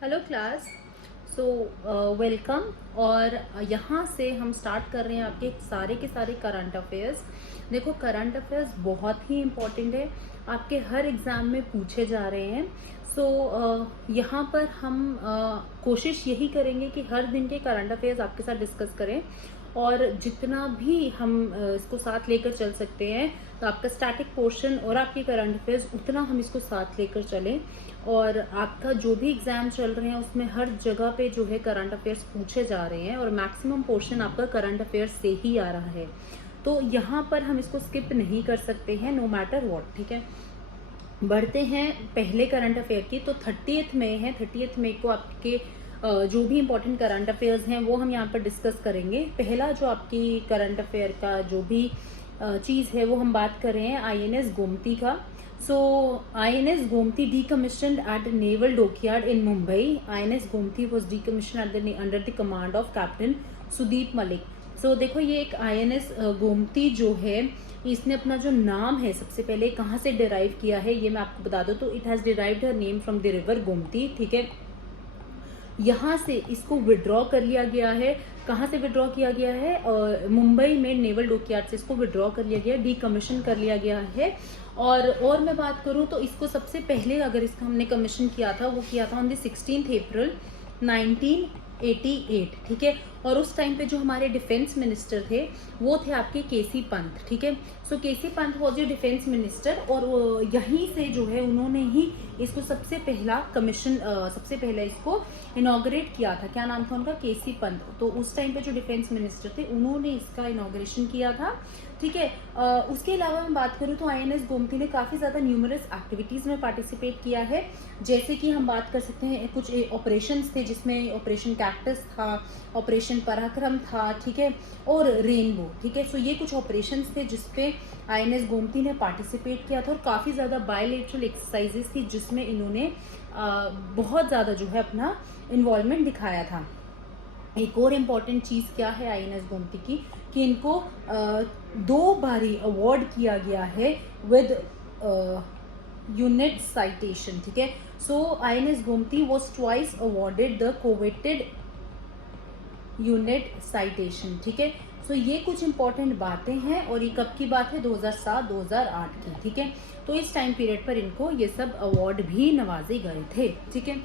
Hello class. So welcome. और यहाँ से हम स्टार्ट कर रहे हैं आपके सारे के सारे करंट अफेयर्स। देखो, करंट अफेयर्स बहुत ही इम्पोर्टेंट है, आपके हर एग्ज़ाम में पूछे जा रहे हैं। सो यहाँ पर हम कोशिश यही करेंगे कि हर दिन के करंट अफेयर्स आपके साथ डिस्कस करें, और जितना भी हम इसको साथ लेकर चल सकते हैं, तो आपका स्टैटिक पोर्शन और आपके करंट अफेयर्स उतना हम इसको साथ लेकर चलें। और आपका जो भी एग्जाम चल रहे हैं उसमें हर जगह पे जो है करंट अफेयर्स पूछे जा रहे हैं, और मैक्सिमम पोर्शन आपका करंट अफेयर्स से ही आ रहा है। तो यहाँ पर हम इसको स्किप नहीं कर सकते हैं, नो मैटर व्हाट। ठीक है, बढ़ते हैं पहले करंट अफेयर की। तो 30th मई है, 30th मई को आपके जो भी इम्पोर्टेंट करंट अफेयर्स हैं वो हम यहाँ पर डिस्कस करेंगे। पहला जो आपकी करंट अफेयर का जो भी चीज़ है वो हम बात कर रहे हैं आईएनएस गोमती का। So INS Gomti decommissioned at naval dockyard in Mumbai. INS Gomti was decommissioned under the command of Captain Sudeep Malik. So देखो, ये एक आईएनएस गोमती जो है, इसने अपना जो नाम है सबसे पहले कहाँ से डिराइव किया है ये मैं आपको बता दूं। तो it has derived her name from the river Gomti. ठीक है, यहाँ से इसको विड्रॉ कर लिया गया है। कहाँ से विड्रॉ किया गया है? मुंबई में नेवल डॉकयार्ड से इसको विड्रॉ कर लिया गया, डीकमीशन कर लिया गया है। और मैं बात करूँ तो इसको सबसे पहले अगर इसका हमने कमीशन किया था वो किया था ऑन द 16 अप्रैल 1988। ठीक है, और उस टाइम पे जो हमारे डिफेंस मिनिस्टर थे वो थे आपके केसी पंत। ठीक है, so K C Pant was your defence minister, और यहीं से जो है उन्होंने ही इसको सबसे पहला कमीशन सबसे पहले इसको इनॉग्रेट किया था। क्या नाम था उनका? केसी पंत। तो उस टाइम पे जो डिफेंस मिनिस्टर थे उन्होंने इसका इनॉग्रेशन किया था। ठीक है, उसके अलावा हम बात करूँ तो आईएनएस गोमती ने काफ़ी ज़्यादा न्यूमरस एक्टिविटीज़ में पार्टिसिपेट किया है। जैसे कि हम बात कर सकते हैं कुछ ऑपरेशंस थे, जिसमें ऑपरेशन कैक्टस था, ऑपरेशन पराक्रम था, ठीक है, और रेनबो। ठीक है, सो ये कुछ ऑपरेशंस थे जिसपे आईएनएस गोमती ने पार्टिसिपेट किया था, और काफ़ी ज़्यादा बायलैटरल एक्सरसाइजेस थी जिसमें इन्होंने बहुत ज़्यादा जो है अपना इन्वॉल्वमेंट दिखाया था। एक और इम्पॉर्टेंट चीज़ क्या है आईएनएस गोमती की, कि इनको 2 बारी अवार्ड किया गया है विद यूनिट साइटेशन। ठीक है, so INS Gomti was twice awarded the coveted unit citation. ठीक है, सो ये कुछ इंपॉर्टेंट बातें हैं, और ये कब की बात है? 2007-2008 की। ठीक है, तो इस टाइम पीरियड पर इनको ये सब अवार्ड भी नवाजे गए थे। ठीक है,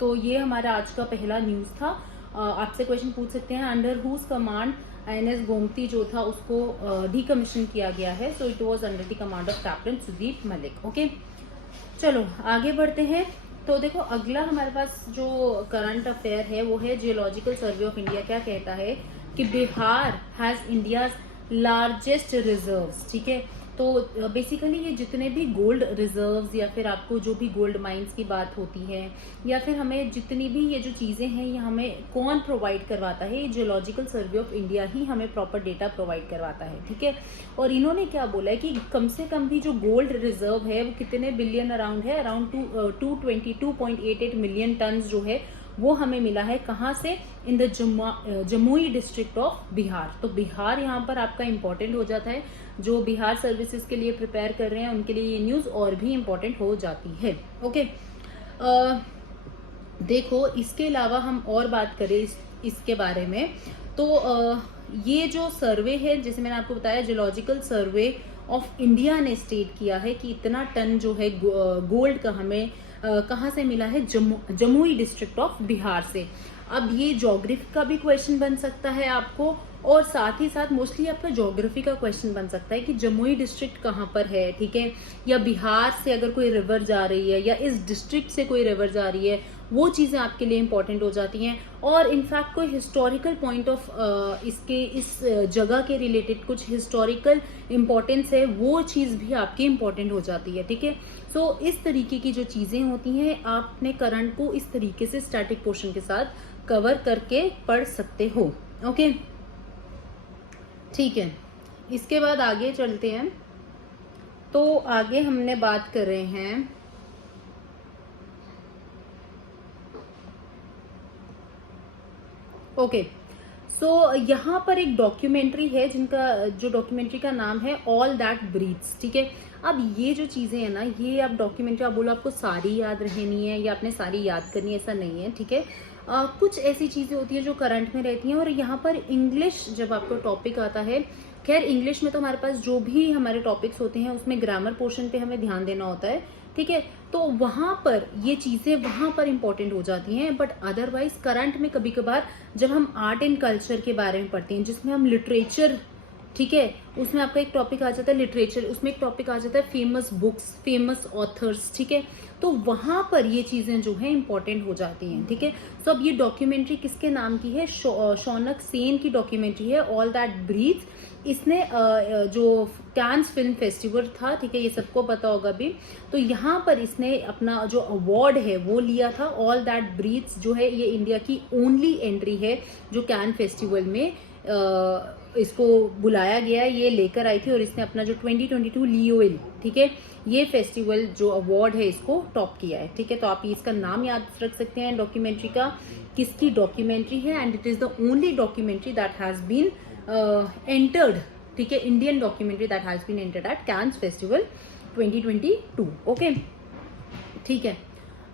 तो ये हमारा आज का पहला न्यूज़ था। आपसे क्वेश्चन पूछ सकते हैं, under whose command INS Gomti जो था उसको डीकमीशन किया गया है? So it was under the command of Captain Sudeep Malik. Okay, चलो आगे बढ़ते हैं। तो देखो, अगला हमारे पास जो करंट अफेयर है वो है जियोलॉजिकल सर्वे ऑफ इंडिया। क्या कहता है कि Bihar has India's largest reserves. ठीक है, तो बेसिकली ये जितने भी गोल्ड रिजर्व्स या फिर आपको जो भी गोल्ड माइंस की बात होती है, या फिर हमें जितनी भी ये जो चीज़ें हैं ये हमें कौन प्रोवाइड करवाता है? ये जियोलॉजिकल सर्वे ऑफ इंडिया ही हमें प्रॉपर डेटा प्रोवाइड करवाता है। ठीक है, और इन्होंने क्या बोला है कि कम से कम भी जो गोल्ड रिजर्व है वो कितने बिलियन अराउंड है? अराउंड 222.88 मिलियन टन जो है वो हमें मिला है। कहाँ से? In the Jamui district of Bihar. तो बिहार यहाँ पर आपका इंपॉर्टेंट हो जाता है। जो बिहार सर्विसेज के लिए प्रिपेयर कर रहे हैं उनके लिए ये न्यूज़ और भी इम्पोर्टेंट हो जाती है। ओके, देखो, इसके अलावा हम और बात करें इसके बारे में, तो ये जो सर्वे है, जैसे मैंने आपको बताया, जियोलॉजिकल सर्वे ऑफ इंडिया ने स्टेट किया है कि इतना टन जो है गोल्ड का हमें कहाँ से मिला है? जमुई डिस्ट्रिक्ट ऑफ बिहार से। अब ये ज्योग्राफी का भी क्वेश्चन बन सकता है आपको, और साथ ही साथ मोस्टली आपका ज्योग्राफी का क्वेश्चन बन सकता है कि जमुई डिस्ट्रिक्ट कहाँ पर है। ठीक है, या बिहार से अगर कोई रिवर जा रही है या इस डिस्ट्रिक्ट से कोई रिवर जा रही है, वो चीज़ें आपके लिए इंपॉर्टेंट हो जाती हैं। और इनफैक्ट कोई हिस्टोरिकल पॉइंट ऑफ इसके इस जगह के रिलेटेड कुछ हिस्टोरिकल इम्पोर्टेंस है, वो चीज़ भी आपकी इम्पॉर्टेंट हो जाती है। ठीक है, सो इस तरीके की जो चीज़ें होती हैं आपने करंट को इस तरीके से स्टैटिक पोर्शन के साथ कवर करके पढ़ सकते हो। ओके, ठीक है, इसके बाद आगे चलते हैं। तो आगे हमने बात कर रहे हैं ओके, सो यहाँ पर एक डॉक्यूमेंट्री है जो डॉक्यूमेंट्री का नाम है ऑल दैट ब्रीथ्स। ठीक है, अब ये जो चीज़ें हैं ना, ये आप डॉक्यूमेंट्री आप बोलो आपको सारी याद रहनी है या आपने सारी याद करनी है, ऐसा नहीं है, ठीक है। कुछ ऐसी चीज़ें होती है जो करंट में रहती हैं, और यहाँ पर इंग्लिश जब आपको टॉपिक आता है, खैर इंग्लिश में तो हमारे पास जो भी हमारे टॉपिक्स होते हैं उसमें ग्रामर पोर्शन पे हमें ध्यान देना होता है, ठीक है। तो वहाँ पर ये चीज़ें वहाँ पर इंपॉर्टेंट हो जाती हैं, बट अदरवाइज करंट में कभी कभार जब हम आर्ट एंड कल्चर के बारे में पढ़ते हैं, जिसमें हम लिटरेचर, ठीक है, उसमें आपका एक टॉपिक आ जाता है लिटरेचर, उसमें एक टॉपिक आ जाता है फेमस बुक्स, फेमस ऑथर्स, ठीक है। तो वहाँ पर ये चीज़ें जो है इंपॉर्टेंट हो जाती हैं, ठीक है। सो अब ये डॉक्यूमेंट्री किसके नाम की है? शौनक सेन की डॉक्यूमेंट्री है, ऑल दैट ब्रीथ्स। इसने जो कैन्स फिल्म फेस्टिवल था, ठीक है, ये सबको पता होगा भी, तो यहाँ पर इसने अपना जो अवार्ड है वो लिया था। ऑल दैट ब्रीथ्स जो है ये इंडिया की ओनली एंट्री है जो कैन फेस्टिवल में इसको बुलाया गया, ये लेकर आई थी, और इसने अपना जो 2022 लियोइल, ठीक है, ये फेस्टिवल जो अवार्ड है इसको टॉप किया है, ठीक है। तो आप इसका नाम याद रख सकते हैं डॉक्यूमेंट्री का, किसकी डॉक्यूमेंट्री है, and it is the only documentary that has been entered, ठीक है, Indian documentary that has been entered at Cannes festival 2022, okay, ठीक है।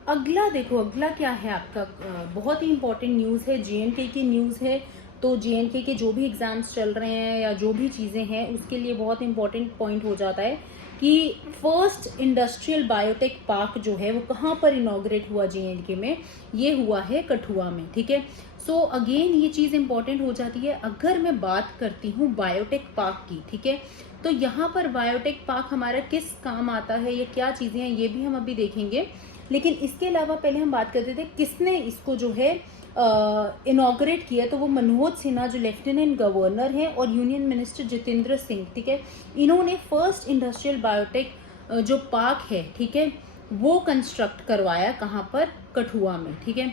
अगला देखो, अगला क्या है आपका, बहुत ही इंपॉर्टेंट न्यूज़ है, जेएनके की न्यूज़ है। तो जेएनके के जो भी एग्जाम्स चल रहे हैं या जो भी चीज़ें हैं उसके लिए बहुत इंपॉर्टेंट पॉइंट हो जाता है कि फर्स्ट इंडस्ट्रियल बायोटेक पार्क जो है वो कहाँ पर इनॉग्रेट हुआ जेएनके में, ये हुआ है कठुआ में, ठीक है। सो अगेन ये चीज़ इंपॉर्टेंट हो जाती है। अगर मैं बात करती हूँ बायोटेक पार्क की, ठीक है, तो यहाँ पर बायोटेक पार्क हमारा किस काम आता है, ये क्या चीज़ें हैं, ये भी हम अभी देखेंगे। लेकिन इसके अलावा पहले हम बात करते थे किसने इसको जो है इनॉग्रेट किया, तो वो मनोज सिन्हा जो लेफ्टिनेंट गवर्नर हैं, और यूनियन मिनिस्टर जितेंद्र सिंह, ठीक है, इन्होंने फर्स्ट इंडस्ट्रियल बायोटेक जो पार्क है, ठीक है, वो कंस्ट्रक्ट करवाया कहाँ पर, कठुआ में, ठीक है।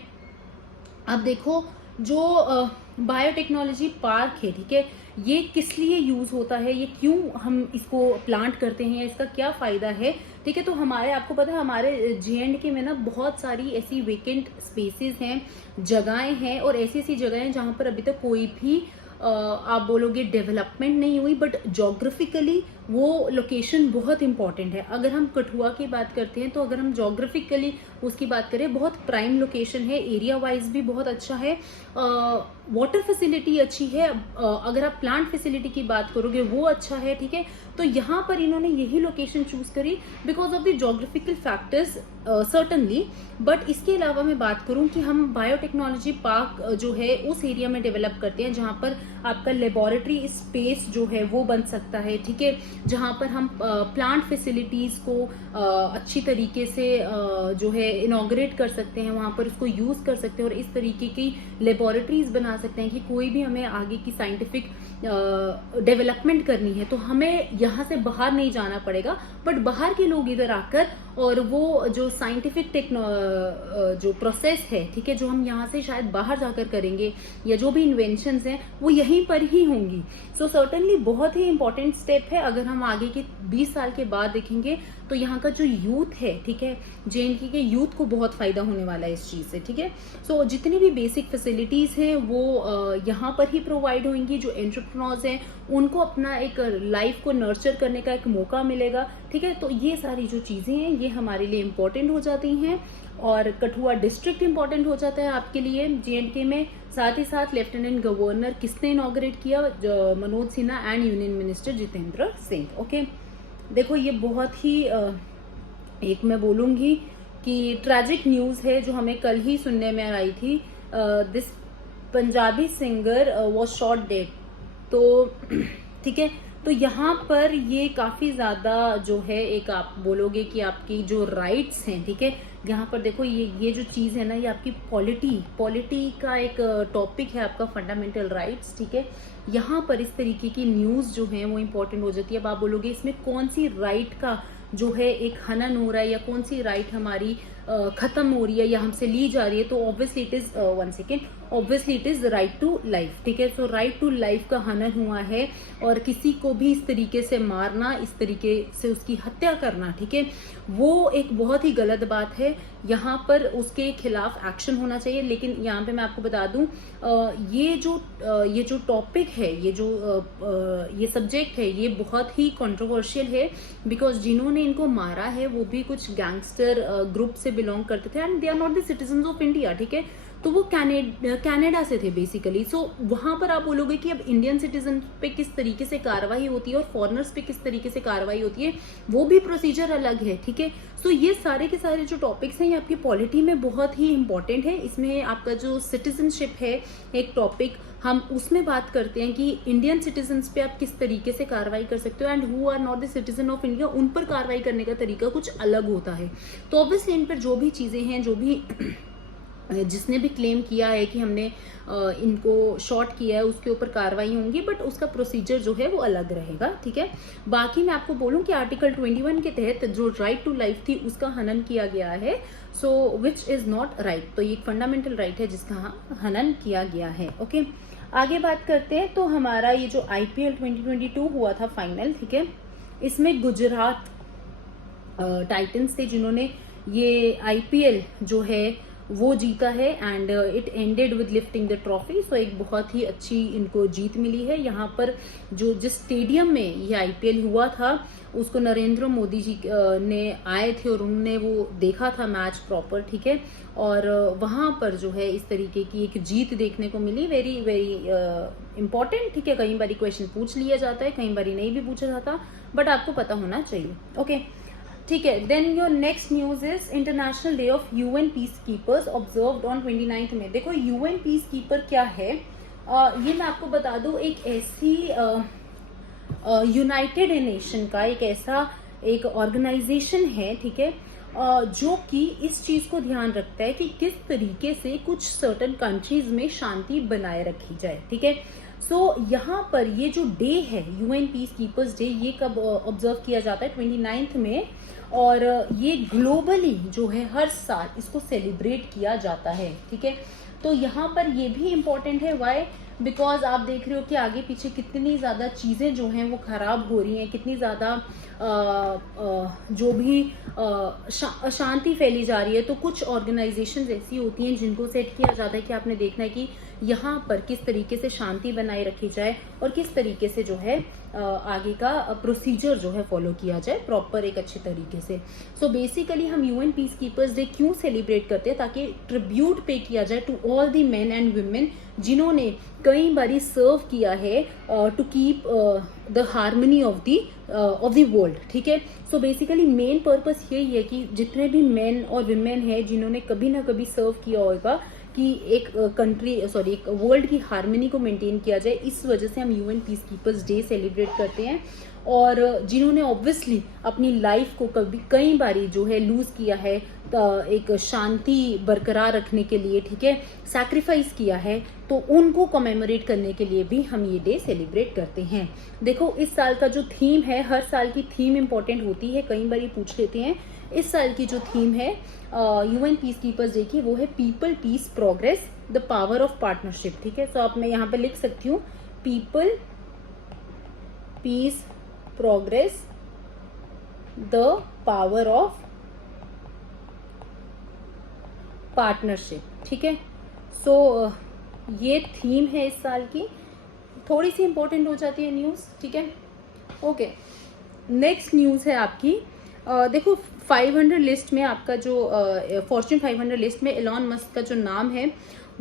अब देखो जो बायोटेक्नोलॉजी पार्क है, ठीक है, ये किस लिए यूज होता है, ये क्यों हम इसको प्लांट करते हैं, इसका क्या फायदा है, ठीक है। तो हमारे, आपको पता है हमारे जेएंडके में ना बहुत सारी ऐसी वेकेंट स्पेसेस हैं, जगहें हैं, और ऐसी ऐसी जगहें हैं जहाँ पर अभी तक कोई भी आप बोलोगे डेवलपमेंट नहीं हुई, बट जोग्राफिकली वो लोकेशन बहुत इंपॉर्टेंट है। अगर हम कठुआ की बात करते हैं तो अगर हम जोग्राफिकली उसकी बात करें, बहुत प्राइम लोकेशन है, एरिया वाइज भी बहुत अच्छा है, वाटर फैसिलिटी अच्छी है, अगर आप प्लांट फैसिलिटी की बात करोगे वो अच्छा है, ठीक है। तो यहाँ पर इन्होंने यही लोकेशन चूज करी because of the geographical factors certainly. But इसके अलावा मैं बात करूँ कि हम बायोटेक्नोलॉजी पार्क जो है उस एरिया में डेवलप करते हैं जहाँ पर आपका लेबोरेटरी स्पेस जो है वो बन सकता है, ठीक है, जहाँ पर हम प्लांट फैसिलिटीज को अच्छी तरीके से जो है इनॉग्रेट कर सकते हैं, वहाँ पर उसको यूज कर सकते हैं, और इस तरीके की लेबोरेटरीज बना सकते हैं कि कोई भी हमें आगे की साइंटिफिक डेवलपमेंट करनी है तो हमें यहाँ से बाहर नहीं जाना पड़ेगा, बट बाहर के लोग इधर आकर और वो जो साइंटिफिक जो प्रोसेस है, ठीक है, जो हम यहाँ से शायद बाहर जाकर करेंगे या जो भी इन्वेंशंस हैं वो यहीं पर ही होंगी। सो सर्टेनली बहुत ही इंपॉर्टेंट स्टेप है। अगर हम आगे के 20 साल के बाद देखेंगे तो यहाँ का जो यूथ है, ठीक है, जेएनके के यूथ को बहुत फायदा होने वाला है इस चीज से, ठीक है। सो जितनी भी बेसिक फैसिलिटीज हैं वो यहाँ पर ही प्रोवाइड होंगी। जो एंटरप्रेन्योर्स हैं उनको अपना एक लाइफ को नर्चर करने का एक मौका मिलेगा, ठीक है। तो ये सारी जो चीजें हैं ये हमारे लिए इम्पोर्टेंट हो जाती हैं, और कठुआ डिस्ट्रिक्ट इंपॉर्टेंट हो जाता है आपके लिए जेएनके में। साथ ही साथ लेफ्टिनेंट गवर्नर किसने इनॉग्रेट किया, Manoj Sinha and union minister Jitendra Singh, okay. देखो ये बहुत ही एक मैं बोलूंगी कि ट्रैजिक न्यूज है जो हमें कल ही सुनने में आई थी। This Punjabi singer was shot dead, तो ठीक है। तो यहाँ पर ये काफी ज्यादा जो है एक आप बोलोगे कि आपकी जो राइट्स हैं, ठीक है, यहाँ पर देखो ये जो चीज है ना ये आपकी पॉलिटी का एक टॉपिक है, आपका फंडामेंटल राइट्स, ठीक है। यहाँ पर इस तरीके की न्यूज जो है वो इम्पोर्टेंट हो जाती है। अब आप बोलोगे इसमें कौन सी राइट का जो है एक हनन हो रहा है या कौन सी राइट हमारी खत्म हो रही है या हमसे ली जा रही है, तो obviously it is one second, obviously it is right to life, ठीक है। सो राइट टू लाइफ का हनन हुआ है, और किसी को भी इस तरीके से मारना, इस तरीके से उसकी हत्या करना, ठीक है, वो एक बहुत ही गलत बात है। यहाँ पर उसके खिलाफ एक्शन होना चाहिए। लेकिन यहाँ पे मैं आपको बता दूं, ये जो टॉपिक है, ये सब्जेक्ट है, ये बहुत ही कंट्रोवर्शियल है, बिकॉज जिन्होंने इनको मारा है वो भी कुछ गैंगस्टर ग्रुप से बिलोंग करते थे, and they are not the citizen of India, ठीक है। तो वो कनाडा से थे बेसिकली। सो वहां पर आप बोलोगे कि अब इंडियन सिटीजन पे किस तरीके से कार्रवाई होती है और फॉरेनर्स पे किस तरीके से कार्रवाई होती है, वो भी प्रोसीजर अलग है, ठीक है। सो ये सारे के सारे जो टॉपिक्स हैं ये आपकी पॉलिटी में बहुत ही इंपॉर्टेंट है। इसमें आपका जो सिटीजनशिप है एक टॉपिक, हम उसमें बात करते हैं कि इंडियन सिटीजन्स पे आप किस तरीके से कार्रवाई कर सकते हो, and who are not the citizen of India, उन पर कार्रवाई करने का तरीका कुछ अलग होता है। तो ऑब्वियसली इन पर जो भी चीजें हैं, जो भी जिसने भी क्लेम किया है कि हमने इनको शॉर्ट किया है, उसके ऊपर कार्रवाई होंगी, बट उसका प्रोसीजर जो है वो अलग रहेगा, ठीक है। बाकी मैं आपको बोलूं कि आर्टिकल 21 के तहत जो राइट टू लाइफ थी उसका हनन किया गया है, सो विच इज नॉट राइट। तो ये एक फंडामेंटल राइट है जिसका हनन किया गया है। ओके, आगे बात करते हैं। तो हमारा ये जो IPL 2022 हुआ था फाइनल, ठीक है, इसमें गुजरात टाइटंस थे जिन्होंने ये IPL जो है वो जीता है, and it ended with lifting the trophy. So एक बहुत ही अच्छी इनको जीत मिली है। यहाँ पर जिस स्टेडियम में ये IPL हुआ था उसको नरेंद्र मोदी जी ने आए थे और उन्होंने वो देखा था मैच प्रॉपर, ठीक है। और वहां पर जो है इस तरीके की एक जीत देखने को मिली, वेरी वेरी इंपॉर्टेंट, ठीक है। कई बारी क्वेश्चन पूछ लिया जाता है, कई बारी नहीं भी पूछा जाता, बट आपको पता होना चाहिए। ओके, ठीक है। Then your next news is international day of UN peace keepers observed on 29 में। देखो UN पीस कीपर क्या है, ये मैं आपको बता दूं, एक ऐसी यूनाइटेड नेशन का एक ऑर्गेनाइजेशन है, ठीक है, जो कि इस चीज को ध्यान रखता है कि किस तरीके से कुछ सर्टेन कंट्रीज में शांति बनाए रखी जाए, ठीक है। सो यहाँ पर ये जो डे है UN पीस कीपर्स डे, ये कब ऑब्जर्व किया जाता है 29 में, और ये ग्लोबली जो है हर साल इसको सेलिब्रेट किया जाता है, ठीक है। तो यहाँ पर ये भी इम्पोर्टेंट है, वाई, बिकॉज आप देख रहे हो कि आगे पीछे कितनी ज़्यादा चीज़ें जो हैं वो ख़राब हो रही हैं, कितनी ज़्यादा जो भी अशांति फैली जा रही है। तो कुछ ऑर्गेनाइजेशंस ऐसी होती हैं जिनको सेट किया जाता है कि आपने देखना है कि यहाँ पर किस तरीके से शांति बनाए रखी जाए और किस तरीके से जो है आगे का प्रोसीजर जो है फॉलो किया जाए प्रॉपर एक अच्छे तरीके से। सो बेसिकली हम UN पीस कीपर्स डे क्यों सेलिब्रेट करते हैं, ताकि ट्रिब्यूट पे किया जाए to all the men and women जिन्होंने कई बारी सर्व किया है to keep the harmony of the world, ठीक है। सो बेसिकली मेन पर्पस यही है कि जितने भी मेन और वुमेन हैं जिन्होंने कभी ना कभी सर्व किया होगा कि एक एक वर्ल्ड की हार्मनी को मेंटेन किया जाए, इस वजह से हम UN peace keepers day celebrate करते हैं। और जिन्होंने ऑब्वियसली अपनी लाइफ को कई बारी जो है लूज किया है एक शांति बरकरार रखने के लिए, ठीक है, सैक्रिफाइस किया है, तो उनको कमेमोरेट करने के लिए भी हम ये डे सेलिब्रेट करते हैं। देखो इस साल का जो थीम है, हर साल की थीम इंपॉर्टेंट होती है, कई बारी पूछ लेते हैं। इस साल की जो थीम है UN पीस कीपर्स डे की, वो है people peace progress the power of partnership, ठीक है। सो आप मैं यहाँ पे लिख सकती हूँ people peace progress the power of partnership, ठीक है। सो ये थीम है इस साल की, थोड़ी सी इंपॉर्टेंट हो जाती है न्यूज़, ठीक है। ओके, नेक्स्ट न्यूज़ है आपकी, देखो 500 लिस्ट में आपका जो फॉर्च्यून 500 लिस्ट में एलॉन मस्क का जो नाम है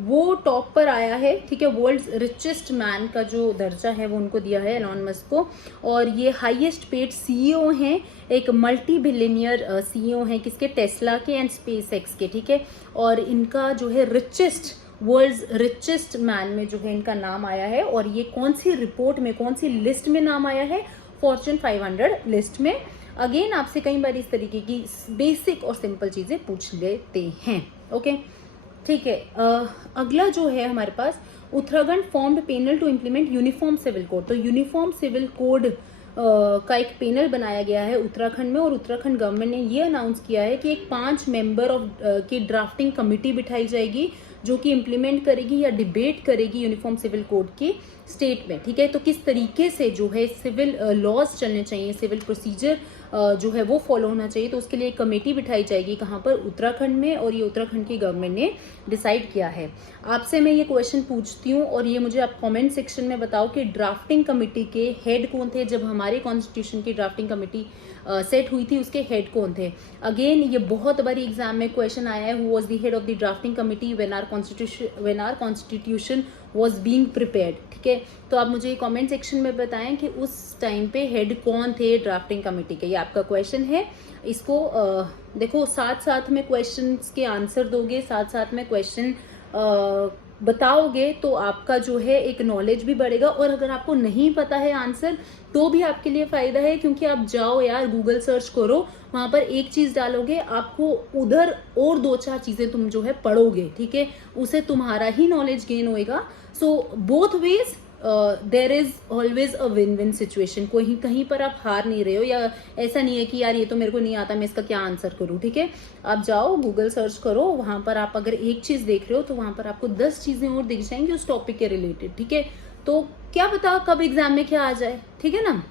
वो टॉप पर आया है, ठीक है। वर्ल्ड्स रिचेस्ट मैन का जो दर्जा है वो उनको दिया है एलॉन मस्क को, और ये हाईएस्ट पेड CEO हैं, एक मल्टी बिलियनियर CEO हैं, किसके, टेस्ला के एंड SpaceX के, ठीक है। और इनका जो है वर्ल्ड्स रिचेस्ट मैन में जो है इनका नाम आया है, और ये कौन सी रिपोर्ट में, कौन सी लिस्ट में नाम आया है, फॉर्च्यून 500 लिस्ट में। अगेन आपसे कई बार इस तरीके की बेसिक और सिंपल चीजें पूछ लेते हैं, ओके, ठीक है। अगला जो है हमारे पास, Uttarakhand formed panel to implement uniform civil code. तो यूनिफॉर्म सिविल कोड का एक पैनल बनाया गया है उत्तराखंड में, और उत्तराखंड गवर्नमेंट ने ये अनाउंस किया है कि एक 5 मेंबर की ड्राफ्टिंग कमिटी बिठाई जाएगी जो कि इम्प्लीमेंट करेगी या डिबेट करेगी यूनिफॉर्म सिविल कोड के स्टेट में, ठीक है। तो किस तरीके से जो है सिविल लॉज चलने चाहिए, सिविल प्रोसीजर जो है वो फॉलो होना चाहिए, तो उसके लिए एक कमेटी बिठाई जाएगी कहाँ पर, उत्तराखंड में, और ये उत्तराखंड की गवर्नमेंट ने डिसाइड किया है। आपसे मैं ये क्वेश्चन पूछती हूँ और ये मुझे आप कमेंट सेक्शन में बताओ कि ड्राफ्टिंग कमेटी के हेड कौन थे जब हमारे कॉन्स्टिट्यूशन की ड्राफ्टिंग कमेटी सेट हुई थी, उसके हेड कौन थे। अगेन ये बहुत बारी एग्जाम में क्वेश्चन आया है, who was the head of the drafting committee when our constitution was being prepared, ठीक है। तो आप मुझे कमेंट सेक्शन में बताएं कि उस टाइम पे हेड कौन थे ड्राफ्टिंग कमेटी के। ये आपका क्वेश्चन है। इसको देखो साथ साथ में क्वेश्चंस के आंसर दोगे, साथ साथ में क्वेश्चन बताओगे तो आपका जो है एक नॉलेज भी बढ़ेगा। और अगर आपको नहीं पता है आंसर तो भी आपके लिए फायदा है, क्योंकि आप जाओ यार गूगल सर्च करो, वहां पर एक चीज डालोगे, आपको उधर और 2-4 चीजें तुम जो है पढ़ोगे, ठीक है, उसे तुम्हारा ही नॉलेज गेन होएगा। So both ways there is always a win win situation. कोई कहीं पर आप हार नहीं रहे हो, या ऐसा नहीं है कि यार ये तो मेरे को नहीं आता, मैं इसका क्या आंसर करूं, ठीक है। आप जाओ गूगल सर्च करो, वहां पर आप अगर एक चीज देख रहे हो तो वहां पर आपको 10 चीजें और दिख जाएंगी उस टॉपिक के रिलेटेड, ठीक है। तो क्या पता कब एग्जाम में क्या आ जाए, ठीक है ना।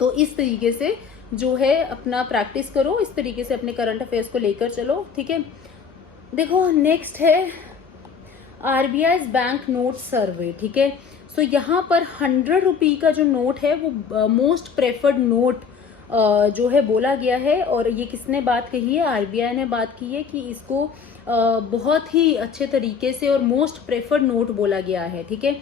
तो इस तरीके से जो है अपना प्रैक्टिस करो, इस तरीके से अपने करंट अफेयर्स को लेकर चलो, ठीक है। देखो नेक्स्ट है आरबीआई बैंक नोट सर्वे, ठीक है। सो यहाँ पर 100 रुपी का जो नोट है वो मोस्ट प्रेफर्ड नोट जो है बोला गया है। और ये किसने बात कही है, आरबीआई ने बात की है कि इसको बहुत ही अच्छे तरीके से और मोस्ट प्रेफर्ड नोट बोला गया है, ठीक है।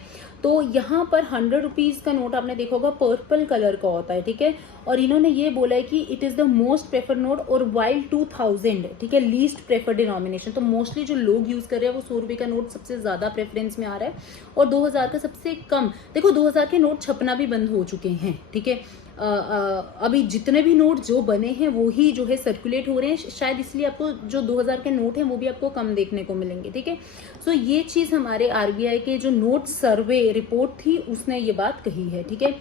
तो यहाँ पर 100 रुपीज का नोट आपने देखा होगा पर्पल कलर का होता है, ठीक है। और इन्होंने ये बोला है कि it is the most preferred note, और वाइल 2000, ठीक है, लीस्ट प्रेफर्ड डिनोमिनेशन। तो मोस्टली जो लोग यूज कर रहे हैं वो 100 रुपए का नोट सबसे ज्यादा प्रेफरेंस में आ रहा है, और 2000 का सबसे कम। देखो 2000 के नोट छपना भी बंद हो चुके हैं, ठीक है। अभी जितने भी नोट जो बने हैं वो ही जो है सर्कुलेट हो रहे हैं, शायद इसलिए आपको जो 2000 के नोट हैं वो भी आपको कम देखने को मिलेंगे, ठीक है। सो ये चीज हमारे आरबीआई के जो नोट सर्वे रिपोर्ट थी उसने ये बात कही है, ठीक है।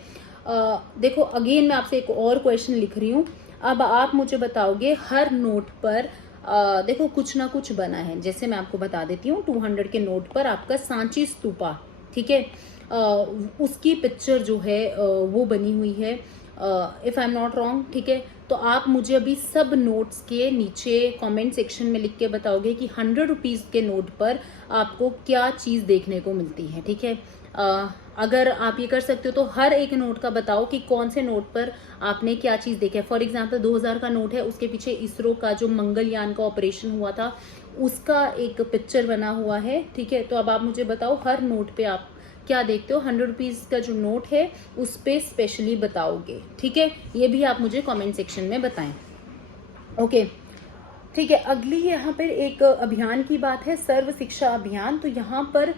देखो अगेन मैं आपसे एक और क्वेश्चन लिख रही हूँ। अब आप मुझे बताओगे हर नोट पर देखो कुछ ना कुछ बना है। जैसे मैं आपको बता देती हूँ 200 के नोट पर आपका सांची स्तूपा, ठीक है, उसकी पिक्चर जो है वो बनी हुई है, if I am not wrong, ठीक है। तो आप मुझे अभी सब नोट्स के नीचे कमेंट सेक्शन में लिख के बताओगे कि 100 रुपीज के नोट पर आपको क्या चीज देखने को मिलती है, ठीक है। अगर आप ये कर सकते हो तो हर एक नोट का बताओ कि कौन से नोट पर आपने क्या चीज देखा है। फॉर एग्जाम्पल 2000 का नोट है, उसके पीछे इसरो का जो मंगलयान का ऑपरेशन हुआ था उसका एक पिक्चर बना हुआ है, ठीक है। तो अब आप मुझे बताओ हर नोट पे आप क्या देखते हो, 100 रुपीज का जो नोट है उस पे स्पेशली बताओगे, ठीक है। ये भी आप मुझे कमेंट सेक्शन में बताएं, ओके, ठीक है। अगली यहाँ पर एक अभियान की बात है, सर्व शिक्षा अभियान। तो यहाँ पर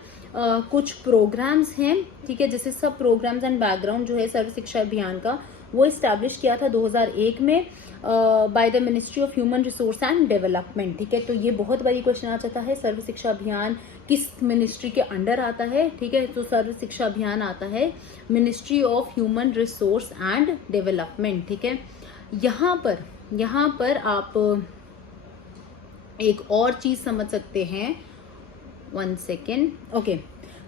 कुछ प्रोग्राम्स हैं, ठीक है। जैसे सब प्रोग्राम्स एंड बैकग्राउंड जो है सर्व शिक्षा अभियान का वो इस्टेब्लिश किया था 2001 में by the ministry of human resource and development, ठीक है। तो ये बहुत बड़ी क्वेश्चन आ जाता है, सर्व शिक्षा अभियान किस मिनिस्ट्री के अंडर आता है, ठीक है। तो सर्व शिक्षा अभियान आता है ministry of human resource and development, ठीक है। यहाँ पर आप एक और चीज समझ सकते हैं, 1 सेकेंड, ओके।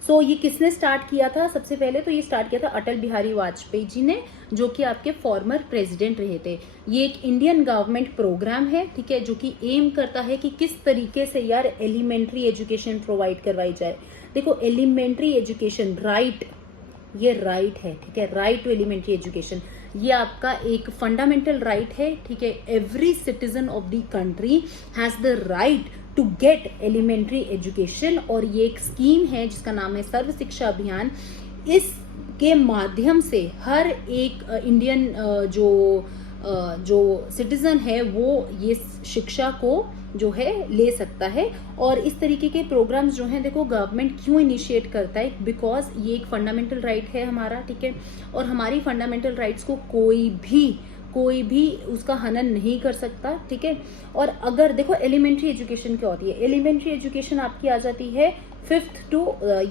सो ये किसने स्टार्ट किया था, सबसे पहले तो ये स्टार्ट किया था अटल बिहारी वाजपेयी जी ने, जो कि आपके फॉर्मर प्रेसिडेंट रहे थे। ये एक इंडियन गवर्नमेंट प्रोग्राम है, ठीक है, जो कि एम करता है कि किस तरीके से यार एलिमेंट्री एजुकेशन प्रोवाइड करवाई जाए। देखो एलिमेंट्री एजुकेशन राइट, ये राइट है, ठीक है, राइट टू एलिमेंट्री एजुकेशन ये आपका एक फंडामेंटल राइट है, ठीक है। Every citizen of the country has the right to get elementary education, और ये एक स्कीम है जिसका नाम है सर्व शिक्षा अभियान। इसके माध्यम से हर एक इंडियन जो सिटीजन है वो ये शिक्षा को जो है ले सकता है। और इस तरीके के प्रोग्राम्स जो हैं देखो गवर्नमेंट क्यों इनिशिएट करता है, बिकॉज ये एक फंडामेंटल राइट है हमारा, ठीक है। और हमारी फंडामेंटल राइट्स को कोई भी उसका हनन नहीं कर सकता, ठीक है। और अगर देखो एलिमेंट्री एजुकेशन क्या होती है, एलिमेंट्री एजुकेशन आपकी आ जाती है 5th टू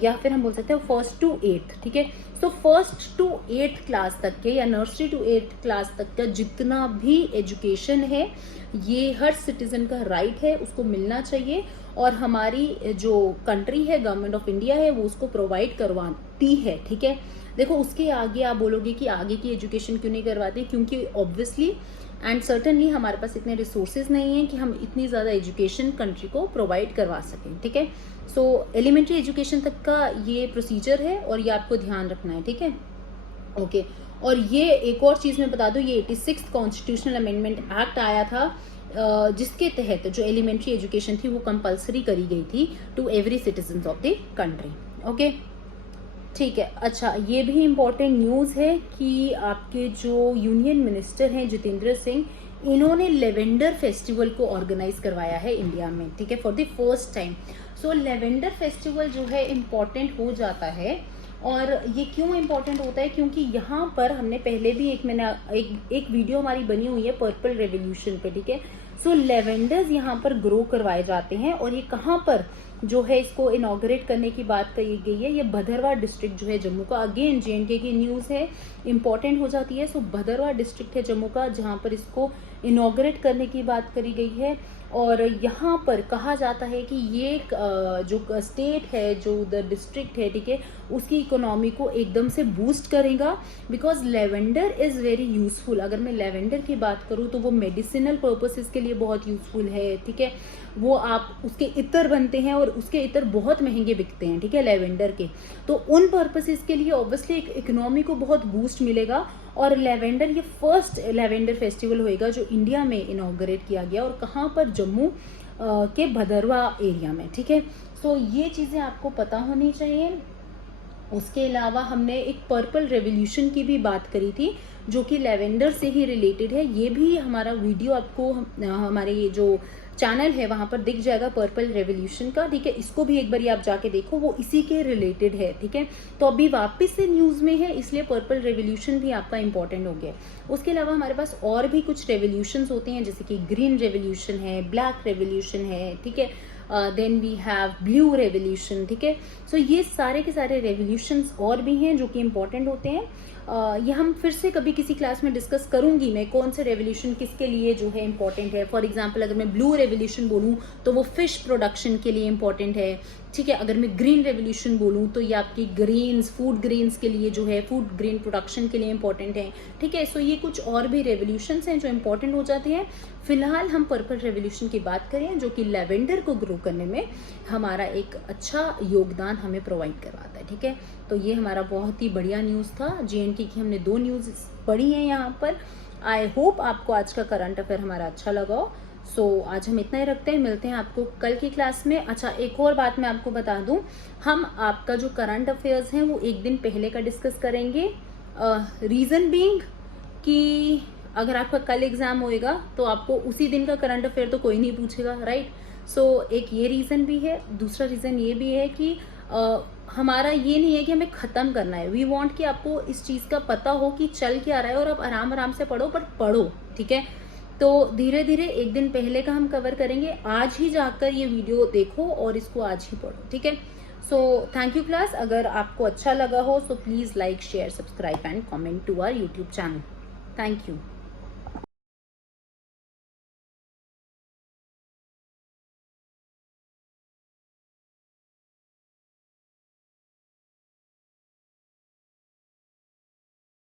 या फिर हम बोल सकते हैं 1st to 8th, ठीक है। सो 1st to 8th क्लास तक के या नर्सरी टू 8th क्लास तक का जितना भी एजुकेशन है ये हर सिटीजन का राइट है, उसको मिलना चाहिए। और हमारी जो कंट्री है, गवर्नमेंट ऑफ इंडिया है, वो उसको प्रोवाइड करवाती है, ठीक है। देखो उसके आगे आप बोलोगे कि आगे की एजुकेशन क्यों नहीं करवाती, क्योंकि ऑब्वियसली एंड सर्टनली हमारे पास इतने रिसोर्सेज नहीं हैं कि हम इतनी ज़्यादा एजुकेशन कंट्री को प्रोवाइड करवा सकें, ठीक है। सो एलिमेंट्री एजुकेशन तक का ये प्रोसीजर है और ये आपको ध्यान रखना है, ठीक है। ओके और ये एक और चीज़ मैं बता दूं, ये 86th कॉन्स्टिट्यूशनल अमेंडमेंट एक्ट आया था जिसके तहत जो एलिमेंट्री एजुकेशन थी वो कंपलसरी करी गई थी to every citizen of the country. Okay ठीक है। अच्छा ये भी इम्पोर्टेंट न्यूज़ है कि आपके जो यूनियन मिनिस्टर हैं जितेंद्र सिंह, इन्होंने लेवेंडर फेस्टिवल को ऑर्गेनाइज करवाया है इंडिया में, ठीक है, for the first time. So lavender festival जो है इम्पॉर्टेंट हो जाता है। और ये क्यों इम्पोर्टेंट होता है, क्योंकि यहाँ पर हमने पहले भी एक वीडियो हमारी बनी हुई है पर्पल रेवोल्यूशन पे, ठीक है। सो लेवेंडर्स यहाँ पर ग्रो करवाए जाते हैं और ये कहाँ पर जो है इसको इनॉग्रेट करने की बात कही गई है, ये भदरवा डिस्ट्रिक्ट जो है जम्मू का, अगेन JNK की न्यूज़ है, इंपॉर्टेंट हो जाती है। सो भदरवा डिस्ट्रिक्ट है जम्मू का जहाँ पर इसको इनॉग्रेट करने की बात करी गई है। और यहाँ पर कहा जाता है कि ये जो स्टेट है, जो द डिस्ट्रिक्ट है, ठीक है, उसकी इकोनॉमी को एकदम से बूस्ट करेगा, because lavender is very useful. अगर मैं लेवेंडर की बात करूँ तो वो मेडिसिनल पर्पसेस के लिए बहुत यूजफुल है, ठीक है। वो आप उसके इत्र बनते हैं और उसके इत्र बहुत महंगे बिकते हैं, ठीक है, लेवेंडर के। तो उन पर्पसेस के लिए ऑब्वियसली एक इकोनॉमी को बहुत बूस्ट मिलेगा। और लेवेंडर, ये फर्स्ट लेवेंडर फेस्टिवल होएगा जो इंडिया में इनॉग्रेट किया गया, और कहाँ पर, जम्मू के भदरवा एरिया में, ठीक है। सो ये चीज़ें आपको पता होनी चाहिए। उसके अलावा हमने एक पर्पल रेवोल्यूशन की भी बात करी थी जो कि लेवेंडर से ही रिलेटेड है। ये भी हमारा वीडियो आपको हमारे ये जो चैनल है वहाँ पर दिख जाएगा पर्पल रेवोल्यूशन का, ठीक है। इसको भी एक बार आप जाके देखो, वो इसी के रिलेटेड है, ठीक है। तो अभी वापस से न्यूज़ में है, इसलिए पर्पल रेवोल्यूशन भी आपका इंपॉर्टेंट हो गया। उसके अलावा हमारे पास और भी कुछ रेवोल्यूशंस होते हैं, जैसे कि ग्रीन रेवोल्यूशन है, ब्लैक रेवोल्यूशन है, ठीक है, then we have blue revolution, ठीक है। सो ये सारे के सारे रेवोल्यूशंस और भी हैं जो कि इम्पॉर्टेंट होते हैं। ये हम फिर से कभी किसी क्लास में डिस्कस करूंगी मैं, कौन से रेवोल्यूशन किसके लिए जो है इंपॉर्टेंट है। फॉर एग्जांपल अगर मैं ब्लू रेवोल्यूशन बोलूं तो वो फिश प्रोडक्शन के लिए इंपॉर्टेंट है, ठीक है। अगर मैं ग्रीन रेवोल्यूशन बोलूं तो ये आपकी ग्रेन्स, फूड ग्रेन्स के लिए जो है, फूड ग्रेन प्रोडक्शन के लिए इंपॉर्टेंट है, ठीक है। सो ये कुछ और भी रेवोल्यूशंस हैं जो इंपॉर्टेंट हो जाते हैं। फिलहाल हम पर्पल रेवोल्यूशन की बात करें जो कि लेवेंडर को ग्रो करने में हमारा एक अच्छा योगदान हमें प्रोवाइड करवाता है, ठीक है। तो ये हमारा बहुत ही बढ़िया न्यूज़ था। JNK की हमने 2 न्यूज़ पढ़ी हैं यहाँ पर। आई होप आपको आज का करंट अफेयर हमारा अच्छा लगा हो। सो आज हम इतना ही रखते हैं, मिलते हैं आपको कल की क्लास में। अच्छा एक और बात मैं आपको बता दूं, हम आपका जो करंट अफेयर्स हैं वो एक दिन पहले का डिस्कस करेंगे। रीज़न बीइंग कि अगर आपका कल एग्जाम होएगा तो आपको उसी दिन का करंट अफेयर तो कोई नहीं पूछेगा, राइट। सो एक ये रीज़न भी है। दूसरा रीज़न ये भी है कि हमारा ये नहीं है कि हमें ख़त्म करना है। वी वांट कि आपको इस चीज़ का पता हो कि चल क्या रहा है और आप आराम आराम से पढ़ो, पर पढ़ो, ठीक है। तो धीरे धीरे एक दिन पहले का हम कवर करेंगे। आज ही जाकर ये वीडियो देखो और इसको आज ही पढ़ो, ठीक है। So thank you class. अगर आपको अच्छा लगा हो so please like, share, subscribe and comment to our YouTube channel. Thank you.